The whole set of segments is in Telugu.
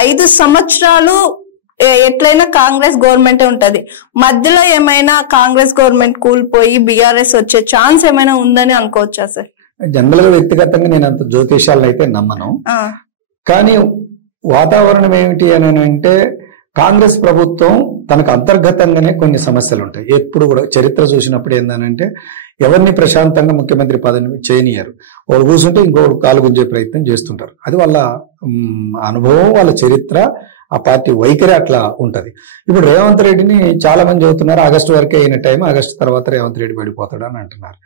5 సంవత్సరాలు ఎట్లయినా కాంగ్రెస్ గవర్నమెంటే ఉంటది. మధ్యలో ఏమైనా కాంగ్రెస్ గవర్నమెంట్ కూలిపోయి బీఆర్ఎస్ వచ్చే ఛాన్స్ ఏమైనా ఉందని అనుకోవచ్చా సార్? జనరల్ గా వ్యక్తిగతంగా నేను అంత జ్యోతిషాలను అయితే నమ్మను. కానీ వాతావరణం ఏమిటి అని అంటే కాంగ్రెస్ ప్రభుత్వం తనకు అంతర్గతంగానే కొన్ని సమస్యలు ఉంటాయి. ఎప్పుడు కూడా చరిత్ర చూసినప్పుడు ఏందనంటే ఎవరిని ప్రశాంతంగా ముఖ్యమంత్రి పదవిని చేయనియరు. వాళ్ళు కూర్చుంటే ఇంకోటి కాలు గుంజే ప్రయత్నం చేస్తుంటారు. అది వాళ్ళ అనుభవం, వాళ్ళ చరిత్ర, ఆ పార్టీ వైఖరి అట్లా ఉంటది. ఇప్పుడు రేవంత్ రెడ్డిని చాలా మంది చదువుతున్నారు, ఆగస్టు వరకే అయిన టైం, ఆగస్టు తర్వాత రేవంత్ రెడ్డి పడిపోతాడు అని అంటున్నారు.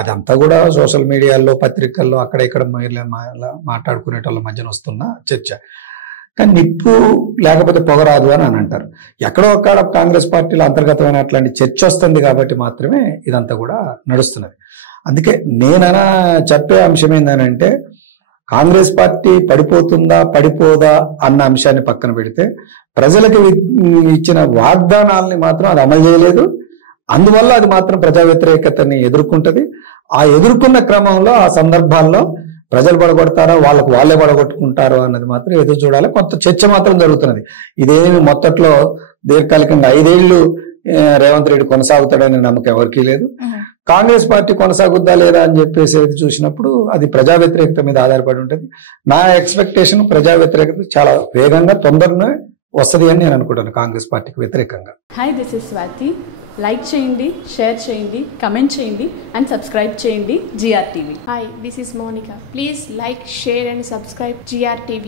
అదంతా కూడా సోషల్ మీడియాలో, పత్రికల్లో అక్కడ ఇక్కడ మాట్లాడుకునే వాళ్ళ మధ్యన వస్తున్న చర్చ. కానీ నిప్పు లేకపోతే పొగరాదు అని అంటారు. ఎక్కడో అక్కడ కాంగ్రెస్ పార్టీలో అంతర్గతమైన అట్లాంటి చర్చ వస్తుంది కాబట్టి మాత్రమే ఇదంతా కూడా నడుస్తున్నది. అందుకే నేనైనా చెప్పే అంశం ఏంటంటే కాంగ్రెస్ పార్టీ పడిపోతుందా పడిపోదా అన్న అంశాన్ని పక్కన పెడితే ప్రజలకు ఇచ్చిన వాగ్దానాలని మాత్రం అది అమలు చేయలేదు. అందువల్ల అది మాత్రం ప్రజా వ్యతిరేకతని ఎదుర్కొంటది. ఆ ఎదుర్కొన్న క్రమంలో ఆ సందర్భాల్లో ప్రజలు పడగొడతారా, వాళ్ళకు వాళ్ళే పడగొట్టుకుంటారో అన్నది మాత్రం ఎదురు చూడాలి. కొంత చర్చ మాత్రం జరుగుతున్నది. ఇదేమి మొత్తట్లో దీర్ఘకాలికంగా 5 ఏళ్లు రేవంత్ రెడ్డి కొనసాగుతాడనే నమ్మకం ఎవరికీ లేదు. కాంగ్రెస్ పార్టీ కొనసాగుద్దా లేదా అని చెప్పేసి చూసినప్పుడు అది ప్రజా వ్యతిరేకత మీద ఆధారపడి ఉంటుంది. నా ఎక్స్పెక్టేషన్ ప్రజా వ్యతిరేకత చాలా వేగంగా తొందరగా వస్తుంది అని నేను అనుకుంటాను కాంగ్రెస్ పార్టీకి వ్యతిరేకంగా. Hi, this is Swathi. Like చేయండి, షేర్ చేయండి, కమెంట్ చేయండి అండ్ సబ్స్క్రైబ్ చేయండి GR TV. Hi, this is Monica. Please like, share and subscribe GR TV.